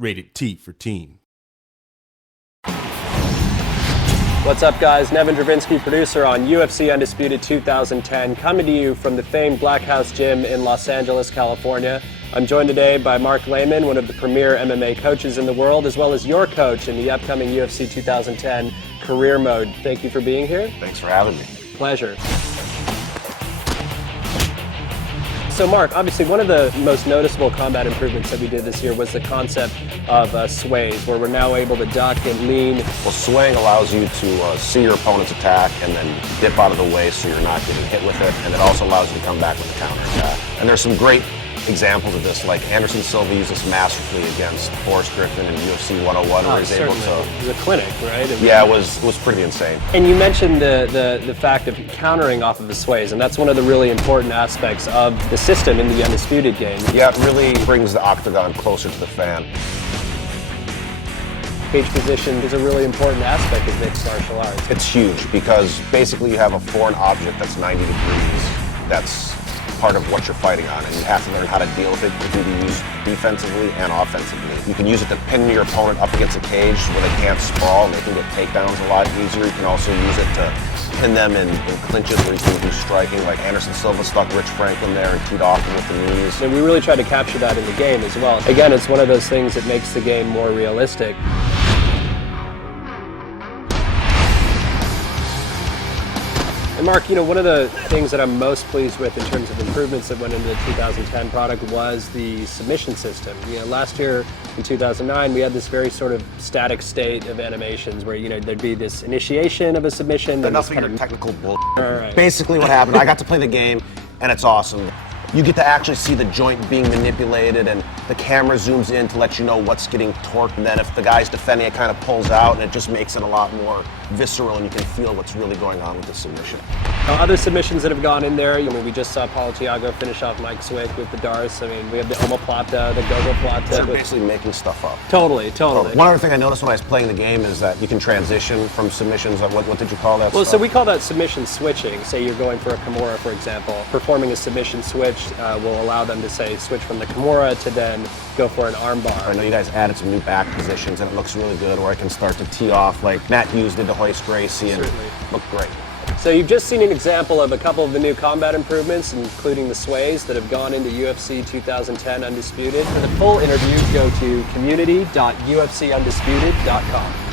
Rated T for teen. What's up, guys? Nevin Dravinsky, producer on UFC Undisputed 2010, coming to you from the famed Black House Gym in Los Angeles, California. I'm joined today by Mark Lehman, one of the premier MMA coaches in the world, as well as your coach in the upcoming UFC 2010 Career Mode. Thank you for being here. Thanks for having me. Pleasure. So Mark, obviously one of the most noticeable combat improvements that we did this year was the concept of sways, where we're now able to duck and lean. Well, swaying allows you to see your opponent's attack and then dip out of the way so you're not getting hit with it, and it also allows you to come back with a counter attack. And there's some great examples of this, like Anderson Silva used this masterfully against Forrest Griffin in UFC 101, where he's able to... It was a clinic, right? Yeah, it was pretty insane. And you mentioned the fact of countering off of the sways, and that's one of the really important aspects of the system in the Undisputed game. Yeah, it really brings the octagon closer to the fan. Cage position is a really important aspect of mixed martial arts. It's huge because basically you have a foreign object that's 90 degrees that's part of what you're fighting on, and you have to learn how to deal with it. It can be used defensively and offensively. You can use it to pin your opponent up against a cage where they can't sprawl and they can get takedowns a lot easier. You can also use it to pin them in clinches where you can do striking, like Anderson Silva stuck Rich Franklin there and teed off him with the knees. And we really try to capture that in the game as well. Again, it's one of those things that makes the game more realistic. And Mark, you know, one of the things that I'm most pleased with in terms of improvements that went into the 2010 product was the submission system. You know, last year in 2009, we had this very sort of static state of animations where, you know, there'd be this initiation of a submission. Enough of your technical bull. Right. Basically what happened, I got to play the game, and it's awesome. You get to actually see the joint being manipulated, and the camera zooms in to let you know what's getting torqued, and then if the guy's defending, it kind of pulls out, and it just makes it a lot more visceral, and you can feel what's really going on with the submission. Other submissions that have gone in there, I mean, we just saw Paulo Thiago finish off Mike Swick with the Darce. I mean, we have the omoplata, the gogoplata. They're basically making stuff up. Totally. One other thing I noticed when I was playing the game is that you can transition from submissions. What did you call that? Well, so we call that submission switching. Say you're going for a Kimura, for example. Performing a submission switch will allow them to, say, switch from the Kimura to then go for an armbar. I know you guys added some new back positions, and it looks really good, where I can start to tee off like Matt Hughes did to hoist Gracie, and look great. So you've just seen an example of a couple of the new combat improvements, including the sways that have gone into UFC 2010 Undisputed. For the full interview, go to community.ufcundisputed.com.